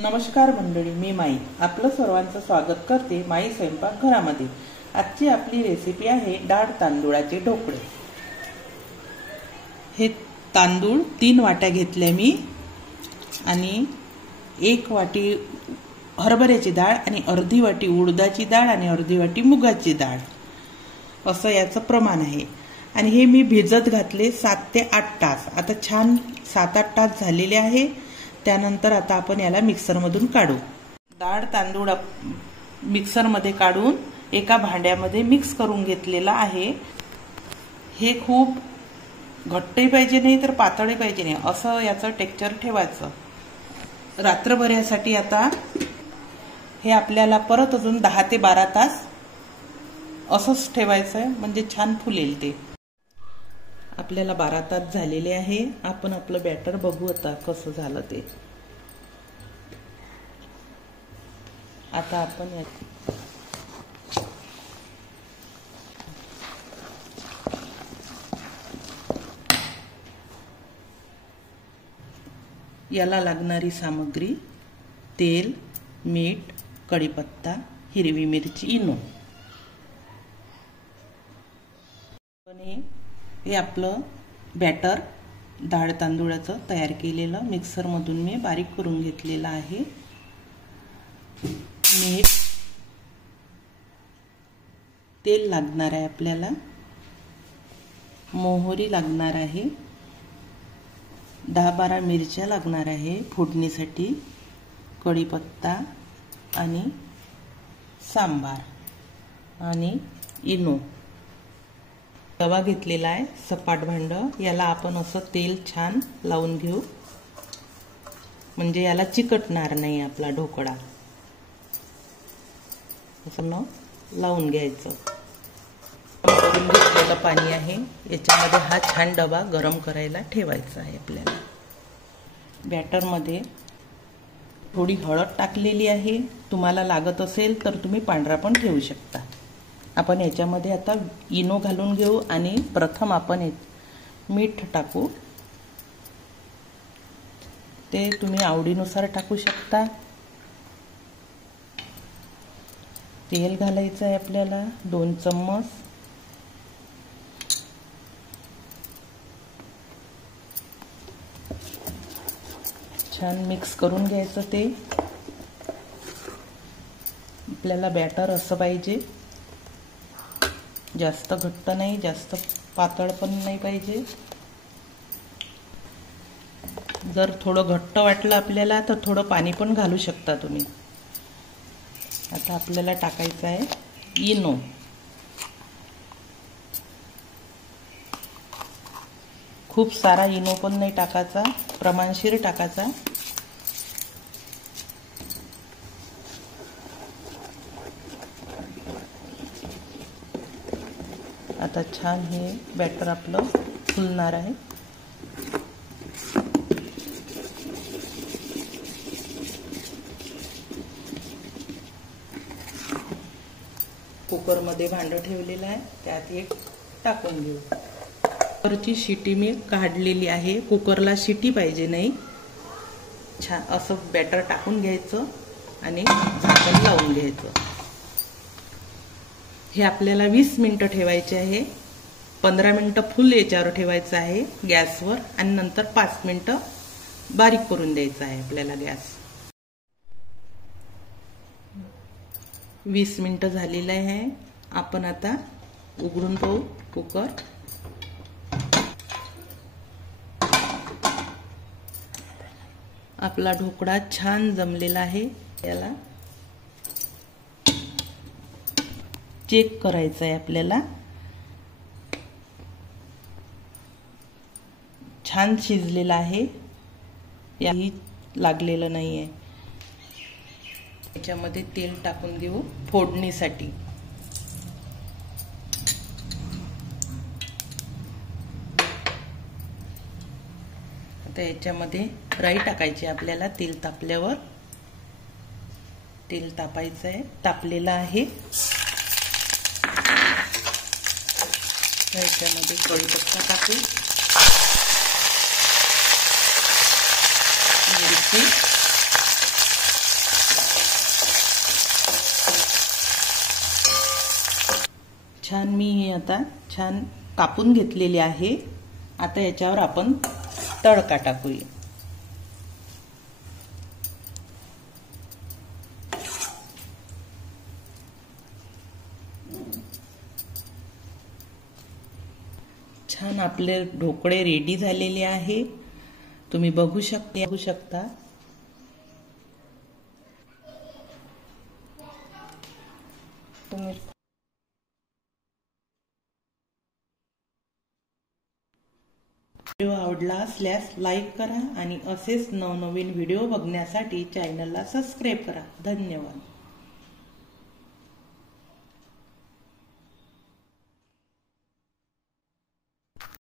नमस्कार मंडळी, मी माई आपलं सर्वांचं स्वागत करते माई स्वयंपाक घरामध्ये। आजची आपली रेसिपी आहे डाळ तांदूळाचे ढोकळे। हे तांदूळ 3 वाट्या घेतले मी आणि 1 वाटी हरभऱ्याची डाळ आणि अर्धी वाटी उडदाची डाळ आणि अर्धी वाटी मुगाची डाळ असं याचं प्रमाण आहे। आणि हे मी भिजत घातले 7 ते 8 तास। आता छान 7-8 तास झालेले आहे। त्यानंतर आता आपण याला मिक्सर मधून काढू। डाळ तांदूळ मिक्सर मध्ये काढून एका भांड्यामध्ये मिक्स करून घेतलेला आहे। हे खूप घट्टही पाहिजे नाही तर पातळही पाहिजे नाही, असं याचं टेक्स्चर ठेवायचं। रात्रभरासाठी आता हे आपल्याला परत अजून 10 ते 12 तास असंच ठेवायचं आहे, म्हणजे छान फुलेल ते। आपल्याला 12 तास झालेले आहे। आपण आपलं बॅटर बघू आता कसं झालं ते। आता आपण याला लागणारी सामग्री तेल, मीठ, कढीपत्ता, हिरवी मिरची, इनो। हे आपलं बॅटर डाळ तांदूळाचं तयार केलेलं मिक्सर मधून मी बारीक करून घेतलेलं आहे। मीठ, तेल लागणार आहे आपल्याला, मोहरी लागणार आहे, 10-12 मिरच्या लागणार आहे फोडणीसाठी, कढीपत्ता आणि सांबार आणि इनो। तवा घेतलेला आहे सपाट भांड, याला आपण असं तेल छान लावून घेऊ, म्हणजे याला चिकटणार नाही आपला ढोकळा। असं लावून घ्यायचं। करून घेतलेलं पाणी आहे, याच्यामध्ये हा छान डबा गरम करायला ठेवायचा आहे आपल्याला। बॅटर मध्ये थोडी हळद टाकलेली आहे, तुम्हाला लागत असेल तर तुम्ही पांढरा पण ठेवू शकता। आपण याच्यामध्ये आता इनो घालून घेऊ आणि प्रथम आपण मीठ टाकू, ते तुम्ही आवडीनुसार टाकू शकता। तेल घालायचं आहे आपल्याला 2 चम्मच। छान मिक्स करून घ्यायचं ते। आपल्याला बॅटर असं पाहिजे, जास्त घट्ट नाही जास्त पातळ पण नाही पाहिजे। जर थोडं घट्ट वाटलं आपल्याला तर थोडं पाणी पण घालू शकता तुम्ही। आता आपल्याला टाकायचं आहे इनो। खूप सारा इनो पण नाही टाकायचा, प्रमाणशीर टाकायचा। आता छान हे बॅटर आपलं फुलणार आहे। कुकर मध्ये भांड ठेवलेलं आहे, त्यात एक टाकून घेऊ। कुकरची शिटी मी काढलेली आहे, कुकरला शिटी पाहिजे नाही। छान असं बॅटर टाकून घ्यायचं आणि झाकण लावून घ्यायचं। हे आपल्याला 20 मिनिटं ठेवायचे आहे। 15 मिनिटं फुल याच्यावर ठेवायचं आहे गॅसवर आणि नंतर 5 मिनिटं बारीक करून द्यायचा आहे आपल्याला गॅस। 20 मिनिटं झालेलं आहे। आपण आता उघडून पाहू कुकर। आपला ढोकळा छान जमलेला आहे, याला चेक करायचं आहे आपल्याला। छान शिजलेला आहे, याही लागलेलं नाहीये। याच्यामध्ये तेल टाकून देऊ फोडणीसाठी। आता याच्यामध्ये राई टाकायची आपल्याला। तेल तापल्यावर, तेल तापायचं आहे, तापलेलं आहे। याच्यामध्ये कढीपत्ता टाकू, मिरची, मी आता छान कापून घेतलेली आहे। आता याच्यावर आपण तडका टाकूया। छान आपले ढोकळे रेडी झालेले आहे। तुम्ही बघू शकता। तुम्ही व्हिडिओ आवडला असल्यास लाईक करा आणि असेच नवनवीन व्हिडिओ बघण्यासाठी चॅनलला सबस्क्राईब करा। धन्यवाद।